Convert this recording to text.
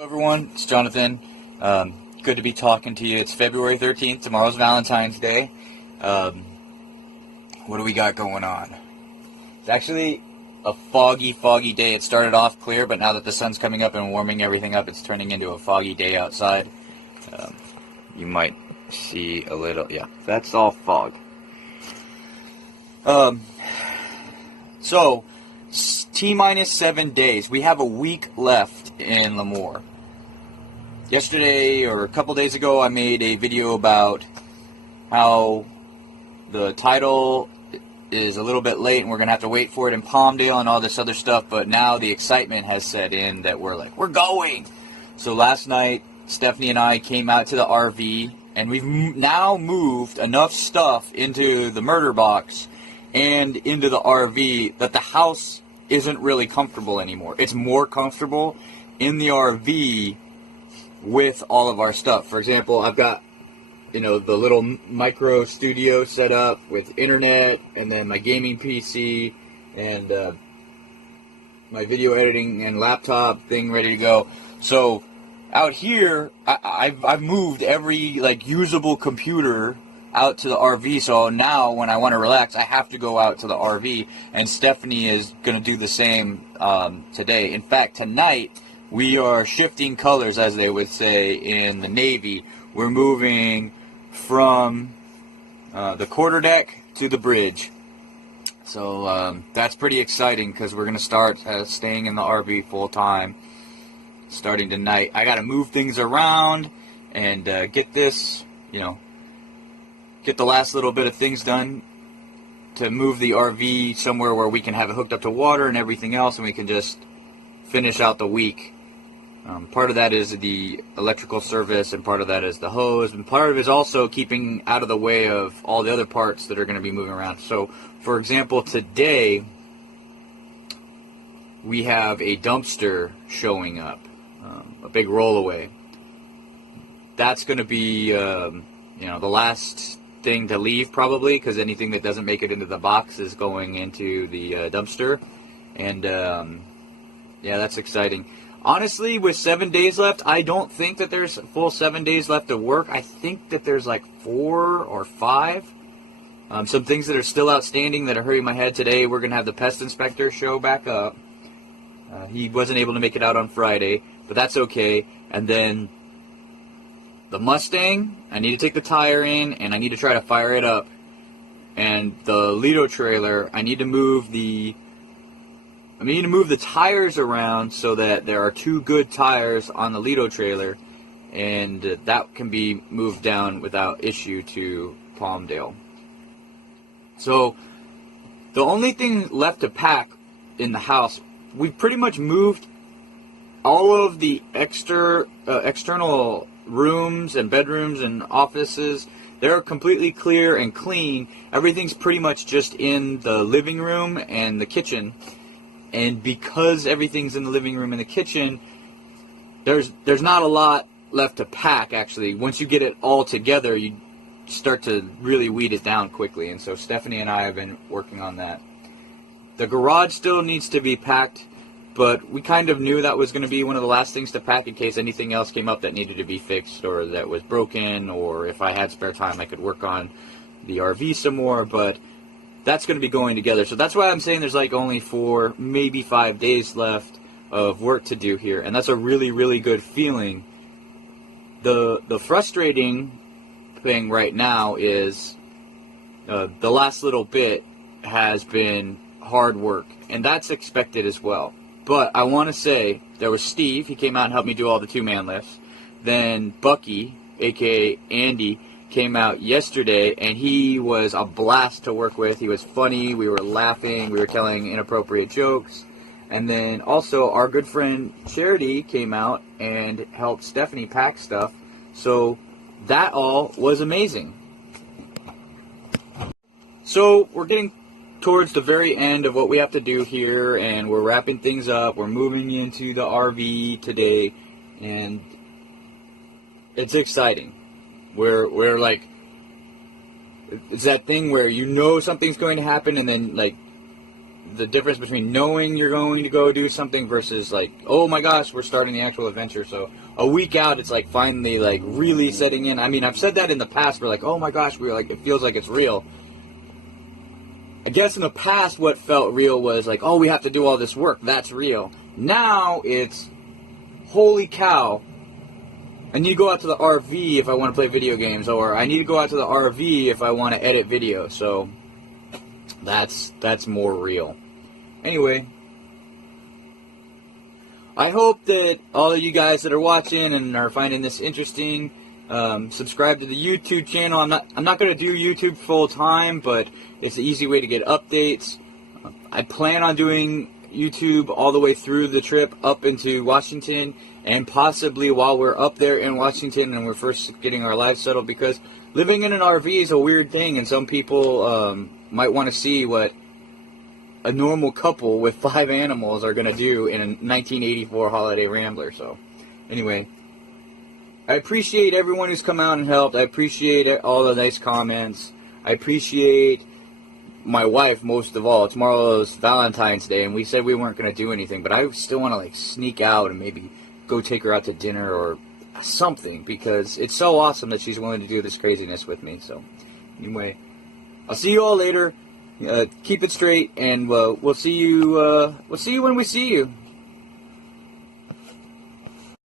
Everyone, it's Jonathan. Good to be talking to you. It's February 13th. Tomorrow's Valentine's Day. What do we got going on? It's actually a foggy day. It started off clear, but now that the sun's coming up and warming everything up, it's turning into a foggy day outside. You might see a little, yeah, that's all fog. So, T-minus 7 days. We have a week left in Lemoore. Yesterday, or a couple days ago, I made a video about how the title is a little bit late and we're going to have to wait for it in Palmdale and all this other stuff, but now the excitement has set in that we're going! So last night, Stephanie and I came out to the RV, and we've now moved enough stuff into the murder box and into the RV that the house isn't really comfortable anymore. It's more comfortable in the RV with all of our stuff. For example, I've got, the little micro studio set up with internet, and then my gaming PC, and my video editing and laptop thing ready to go. So out here, I've moved every usable computer out to the RV, so now when I want to relax, I have to go out to the RV, and Stephanie is going to do the same today. In fact, tonight, we are shifting colors, as they would say in the Navy. We're moving from the quarterdeck to the bridge. So that's pretty exciting because we're going to start staying in the RV full time starting tonight. I got to move things around and get this, get the last little bit of things done to move the RV somewhere where we can have it hooked up to water and everything else, and we can just finish out the week. Part of that is the electrical service, and part of that is the hose, and part of it is also keeping out of the way of all the other parts that are going to be moving around. So, for example, today we have a dumpster showing up, a big rollaway. That's going to be, the last thing to leave probably, because anything that doesn't make it into the box is going into the dumpster, and yeah, that's exciting. Honestly, with 7 days left, I don't think that there's full 7 days left of work. I think that there's 4 or 5. Some things that are still outstanding that are hurting my head today. We're going to have the pest inspector show back up. He wasn't able to make it out on Friday, but that's okay. And then the Mustang, I need to take the tire in, and I need to try to fire it up. And the Lido trailer, I need to move the tires around so that there are 2 good tires on the Lido trailer, and that can be moved down without issue to Palmdale. So the only thing left to pack in the house, we've pretty much moved all of the external rooms and bedrooms and offices. They're completely clear and clean. Everything's pretty much just in the living room and the kitchen. And because everything's in the living room and the kitchen, there's not a lot left to pack, actually. Once you get it all together, you start to really weed it down quickly. And so Stephanie and I have been working on that. The garage still needs to be packed, but we kind of knew that was going to be one of the last things to pack in case anything else came up that needed to be fixed or that was broken, or if I had spare time I could work on the RV some more, but that's going to be going together. So that's why I'm saying there's only 4, maybe 5 days left of work to do here. And that's a really, really good feeling. The frustrating thing right now is the last little bit has been hard work. And that's expected as well. But I want to say there was Steve. He came out and helped me do all the 2-man lifts. Then Bucky, a.k.a. Andy, came out yesterday, and he was a blast to work with. He was funny, we were laughing, we were telling inappropriate jokes. And then also our good friend Joeordie came out and helped Stephanie pack stuff. So that all was amazing. So we're getting towards the very end of what we have to do here, and we're wrapping things up. We're moving into the RV today, and it's exciting. We're it's that thing where something's going to happen, and then the difference between knowing you're going to go do something versus like, oh my gosh, we're starting the actual adventure. So a week out, it's like finally like really setting in. I mean, I've said that in the past. We're like, oh my gosh, we're like, it feels like it's real. I guess in the past, what felt real was like, oh, we have to do all this work. That's real. Now it's, holy cow, I need to go out to the RV if I want to play video games, or I need to go out to the RV if I want to edit video. So that's more real. Anyway, I hope that all of you guys that are watching and are finding this interesting, subscribe to the YouTube channel. I'm not going to do YouTube full time, but it's an easy way to get updates. I plan on doing YouTube all the way through the trip up into Washington, and possibly while we're up there in Washington and we're first getting our lives settled, because living in an RV is a weird thing, and some people might want to see what a normal couple with 5 animals are going to do in a 1984 Holiday Rambler. So anyway, I appreciate everyone who's come out and helped. I appreciate all the nice comments. I appreciate my wife most of all. Tomorrow's Valentine's Day, and we said we weren't going to do anything, but I still want to like sneak out and maybe go take her out to dinner or something, because it's so awesome that she's willing to do this craziness with me. So anyway, I'll see you all later. Keep it straight, and we'll see you when we see you.